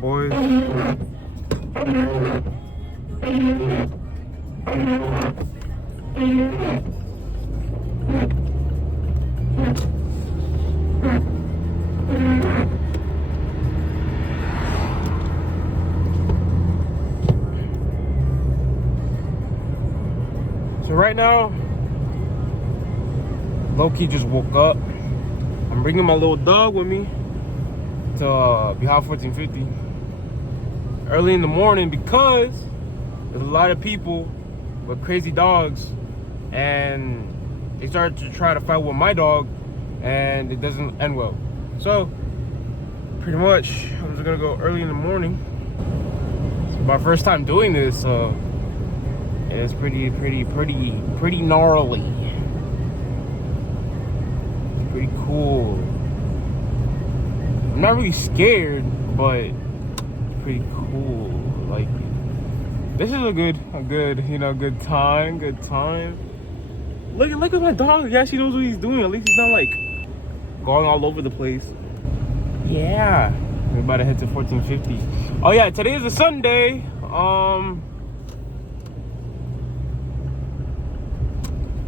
boys. So right now, Loki just woke up. I'm bringing my little dog with me to Behalf 1450 early in the morning because there's a lot of people with crazy dogs, and they started to try to fight with my dog, and it doesn't end well. So pretty much I'm just gonna go early in the morning. It's my first time doing this, so it's pretty gnarly. It's pretty cool. I'm not really scared, but it's pretty cool. Like, this is a good, good time. Look at my dog. He actually knows what he's doing. At least he's not like going all over the place. Yeah, we're about to head to 1450. Oh yeah, today is a Sunday.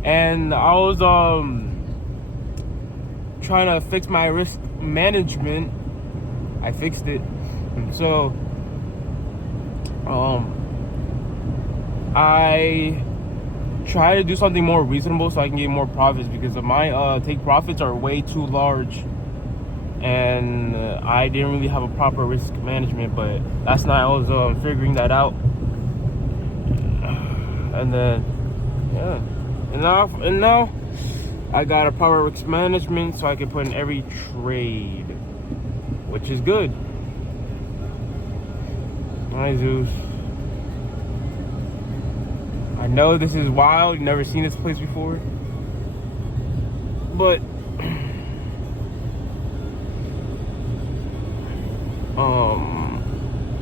And I was trying to fix my risk management. I fixed it. So I try to do something more reasonable so I can get more profits, because my take profits are way too large, and I didn't really have a proper risk management. But last night I was figuring that out, and then yeah, and now I got a proper risk management so I can put in every trade, which is good. Hi, Zeus. I know this is wild. You've never seen this place before, but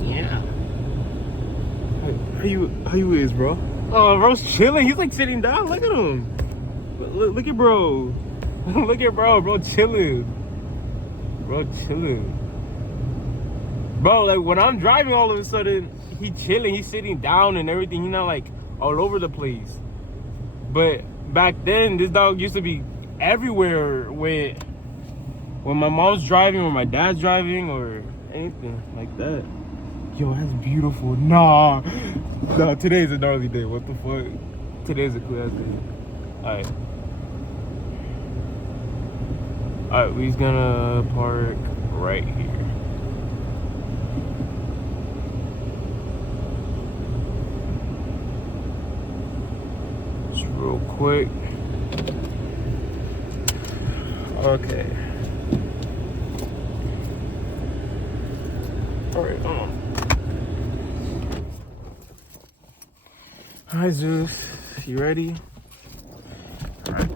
yeah. How you is, bro? Oh, bro's chilling. He's like sitting down. Look at him. Look at bro. Look at bro chilling. Bro, like when I'm driving, all of a sudden he chilling, he's sitting down and everything. He's not like all over the place. But back then, this dog used to be everywhere when my mom's driving or my dad's driving or anything like that. Yo, that's beautiful. Nah, today's a gnarly day. What the fuck? Today's a cool ass day. Alright, we's gonna park right here. Just real quick. Okay. Alright, Hi, Zeus. You ready? Alright.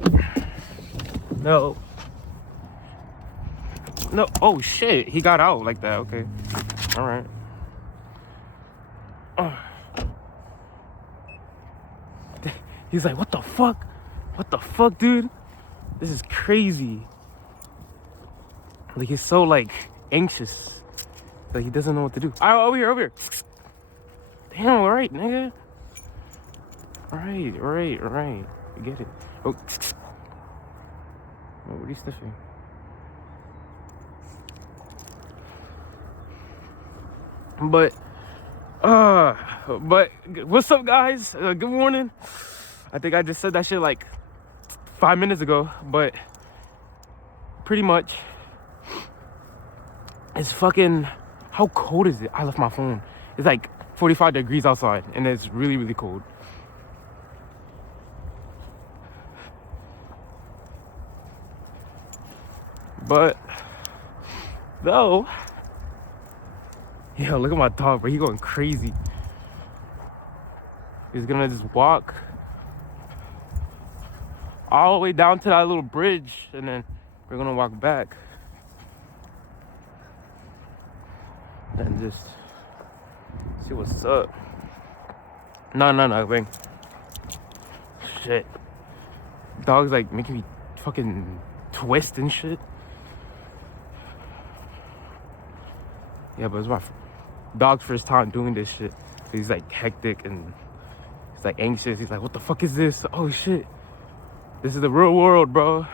No. Oh shit, he got out like that. Okay. Alright. He's like, what the fuck? What the fuck, dude? This is crazy. Like, he's so like anxious. Like, he doesn't know what to do. Over here. Damn, alright, nigga. Alright. You get it. Oh, what are you sniffing? But what's up, guys? Good morning. I think I just said that shit like 5 minutes ago, but pretty much it's fucking, how cold is it? I left my phone. It's like 45 degrees outside and it's really cold. But though, yo, look at my dog, bro. He going crazy. He's gonna just walk all the way down to that little bridge, and then we're gonna walk back and just see what's up. No, bang. Shit. Dog's like making me fucking twist and shit. Yeah, but it's my dog's first time doing this shit. He's like hectic and he's like anxious. He's like, what the fuck is this? Oh shit. This is the real world, bro.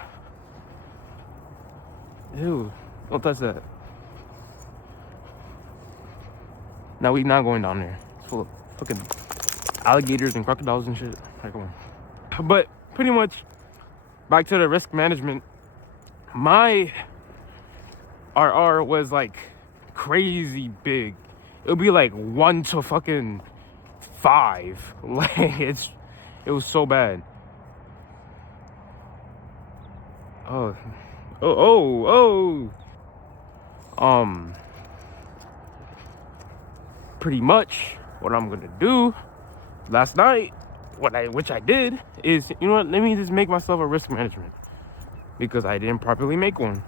Ew. Don't touch that. Now we not going down there. It's full of fucking alligators and crocodiles and shit. Like, come on. But pretty much back to the risk management. My RR was like crazy big. It would be like 1 to fucking 5. Like it was so bad. Pretty much what I'm gonna do last night, which I did, is, you know what, let me just make myself a risk management because I didn't properly make one.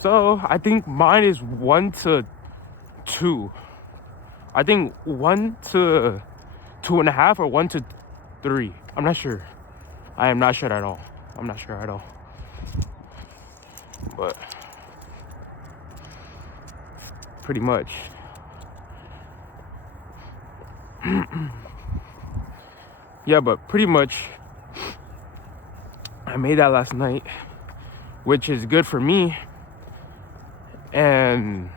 So I think mine is 1 to 2. I think 1 to 2.5 or 1 to 3. I'm not sure. I am not sure at all. I'm not sure at all. But pretty much. Yeah, but pretty much I made that last night, which is good for me, and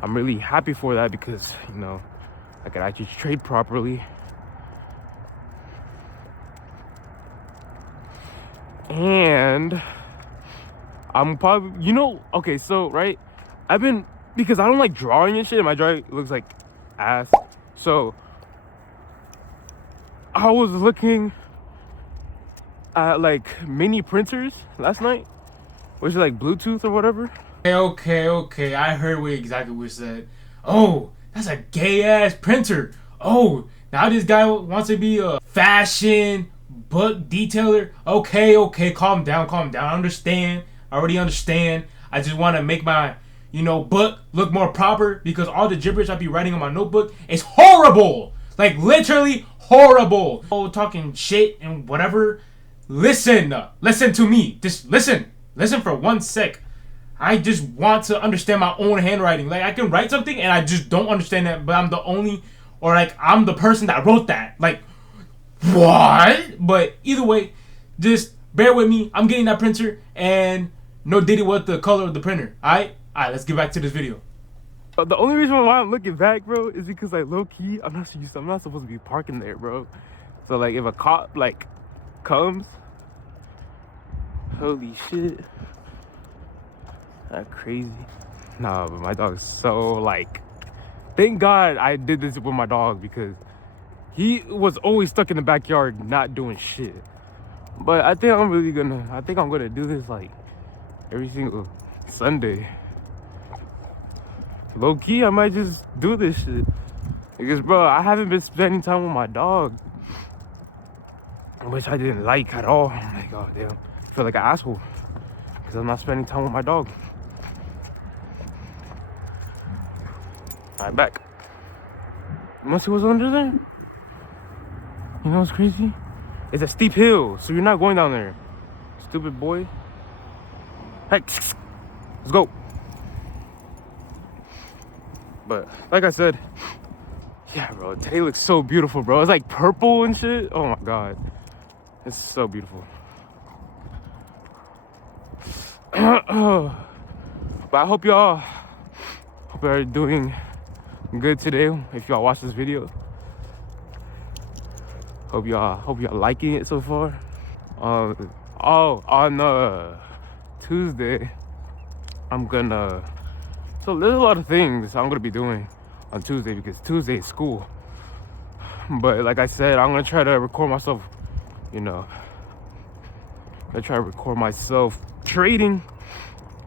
I'm really happy for that because, you know, I could actually trade properly. And I'm probably, you know, okay, so right, because I don't like drawing and shit, my drawing looks like ass. So I was looking at like mini printers last night, which is like Bluetooth or whatever. Okay, I heard exactly what you said. Oh, that's a gay ass printer. Oh, now this guy wants to be a fashion book detailer. Okay, calm down. I understand. I already understand. I just want to make my, you know, book look more proper because all the gibberish I be writing on my notebook is horrible. Like literally horrible. Oh, talking shit and whatever. Listen to me. Just listen for 1 sec. I just want to understand my own handwriting. Like I can write something and I just don't understand that, but I'm the only, or like I'm the person that wrote that. Like what? But either way, just bear with me. I'm getting that printer and no diddy what the color of the printer. Alright, let's get back to this video. The only reason why I'm looking back, bro, is because like low key, I'm not supposed to be parking there, bro. So like if a cop like comes, holy shit, that's crazy. Nah, but my dog's so like, thank God I did this with my dog because he was always stuck in the backyard not doing shit. But I think I'm gonna do this like every single Sunday. Low key, I might just do this shit because, bro, I haven't been spending time with my dog, which I didn't like at all. I'm like, oh damn, I feel like an asshole because I'm not spending time with my dog. I'm back. You wanna see what's under there? You know what's crazy? It's a steep hill, so you're not going down there. Stupid boy. Hey, let's go. But like I said, yeah, bro, today looks so beautiful, bro. It's like purple and shit. Oh my God, it's so beautiful. But I hope y'all are doing good today. If y'all watch this video, hope y'all liking it so far. On Tuesday, so there's a lot of things I'm gonna be doing on Tuesday because Tuesday is school. But like I said, I'm gonna try to record myself, you know. I try to record myself trading,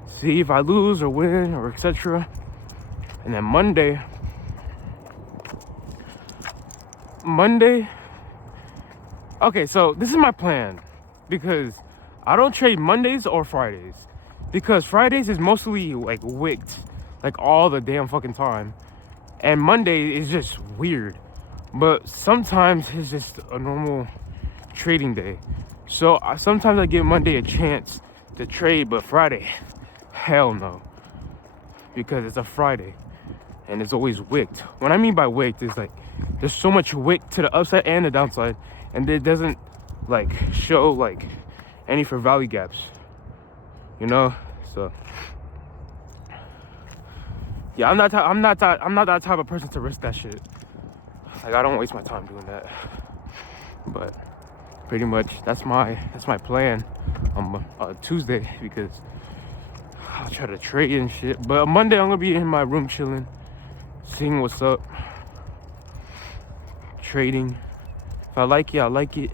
see if I lose or win or etc. And then Monday, okay, so this is my plan because I don't trade Mondays or Fridays because Fridays is mostly like wicked, like all the damn fucking time, and Monday is just weird. But sometimes it's just a normal trading day. So sometimes I give Monday a chance to trade, but Friday, hell no, because it's a Friday. and it's always wicked. What I mean by wicked is like there's so much wick to the upside and the downside, and it doesn't like show like any for value gaps, you know. So yeah, I'm not that type of person to risk that shit. Like, I don't waste my time doing that. But pretty much that's my plan on Tuesday, because I'll try to trade and shit. But Monday I'm gonna be in my room chilling, seeing what's up, trading. If I like it, I like it.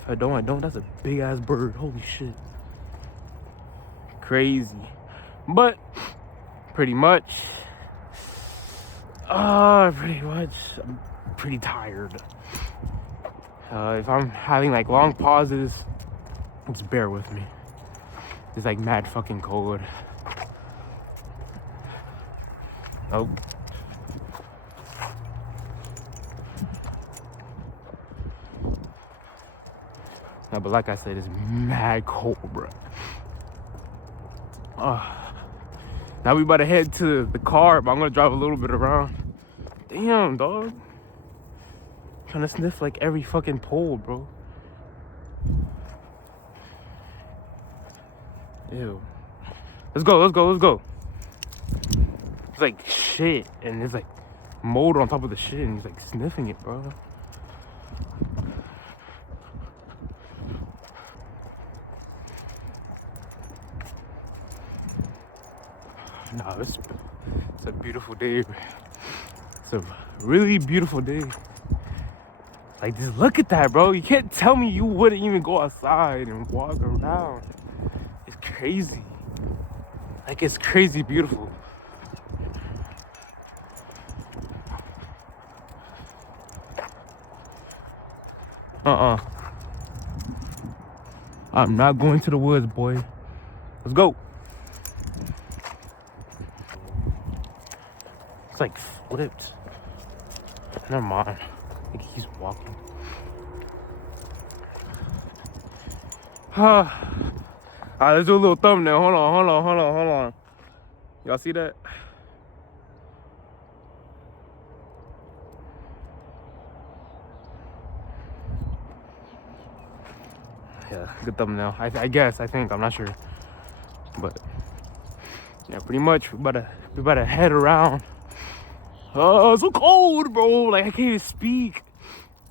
If I don't, I don't. That's a big ass bird. Holy shit. Crazy. But pretty much I'm pretty tired. If I'm having like long pauses, just bear with me. It's like mad fucking cold. Oh. No, but like I said, it's mad cold, bro. Now we about to head to the car, but I'm gonna drive a little bit around. Damn, dog. Trying to sniff like every fucking pole, bro. Ew. Let's go. It's like shit, and there's like mold on top of the shit, and he's like sniffing it, bro. No, it's a beautiful day. It's a really beautiful day. Like, just look at that, bro. You can't tell me you wouldn't even go outside and walk around. It's crazy. Like, it's crazy beautiful. I'm not going to the woods, boy. Let's go. It's like flipped. Never mind. I think he's walking. Alright, let's do a little thumbnail. Hold on. Y'all see that? Yeah, good thumbnail. I think. I'm not sure. But yeah, pretty much we about to head around. Oh, it's so cold, bro. Like, I can't even speak.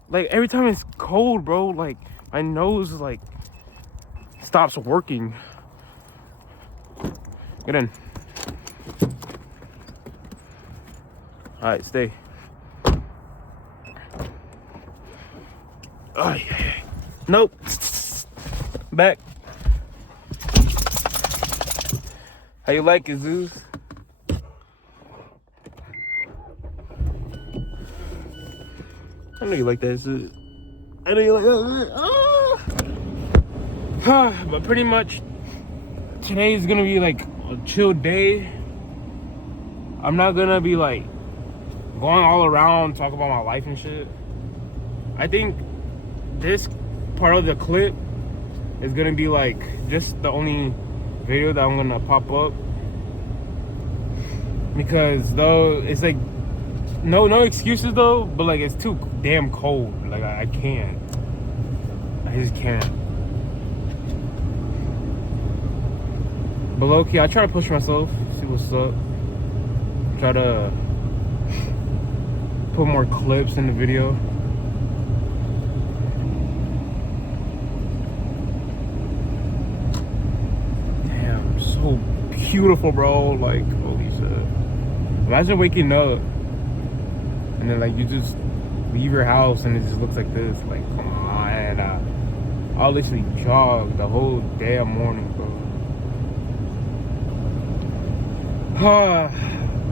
Like, every time it's cold, bro, like, my nose, like, stops working. Get in. Alright, stay. Oh, yeah. Nope. Back. How you like it, Zeus? I know you like that shit. I know you like that. But pretty much today is gonna be like a chill day. I'm not gonna be like going all around talking about my life and shit. I think this part of the clip is gonna be like just the only video that I'm gonna pop up, because though it's like no excuses though, but like it's too damn cold. Like I can't. I just can't. But low-key, I try to push myself, see what's up. Try to put more clips in the video. Damn, so beautiful, bro. Like, holy shit. Imagine waking up and then like you just leave your house and it just looks like this. Like, come on. And I'll literally jog the whole damn morning, bro.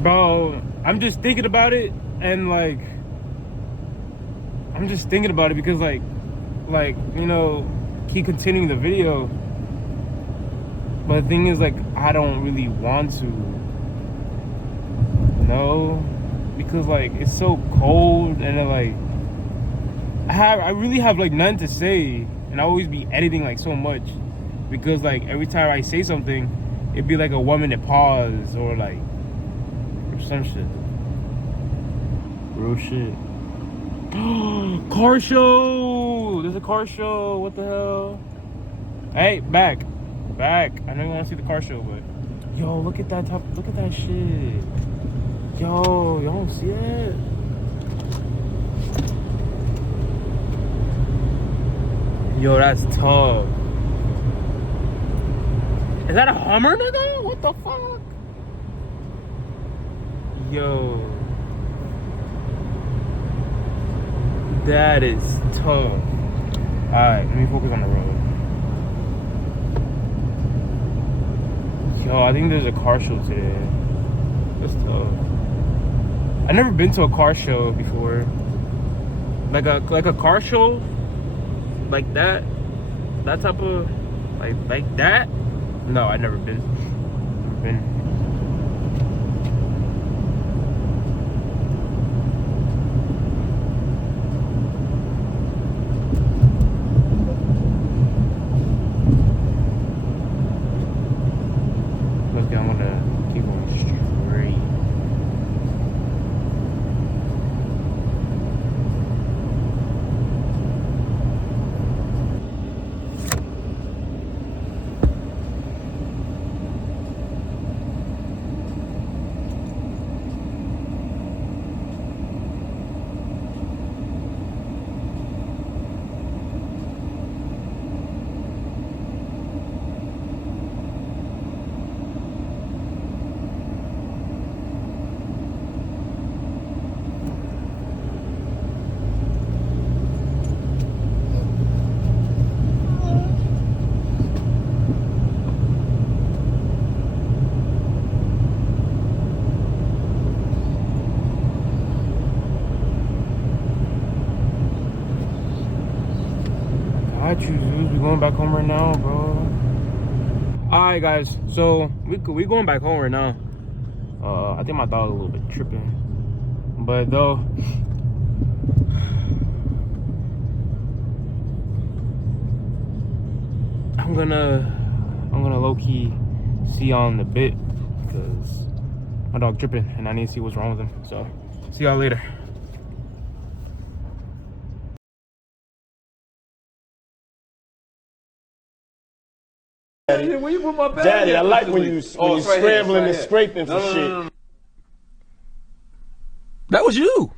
Bro, I'm just thinking about it, and like I'm just thinking about it because like you know, keep continuing the video, but the thing is, like, I don't really want to, you know, because like it's so cold, and then like I really have like nothing to say, and I always be editing like so much, because like every time I say something, it'd be like a 1 minute pause or like some shit. Real shit. Car show! There's a car show. What the hell? Hey, back. I know you want to see the car show, but yo, look at that top. Look at that shit. Yo, y'all don't see it? Yo, that's tough. Is that a Hummer, nigga? What the fuck? Yo. That is tough. Alright, let me focus on the road. Yo, I think there's a car show today. That's tough. I've never been to a car show before. Like a car show like that type of like that. No, I've never been. Okay, I'm gonna keep going straight. Got you, Zeus. We going back home right now, bro. Alright, guys. So we going back home right now. I think my dog a little bit tripping, but though I'm gonna low key see y'all in a bit because my dog tripping and I need to see what's wrong with him. So see y'all later. Daddy, where you put my bag? Daddy, I like when you scrambling and scraping for shit. That was you.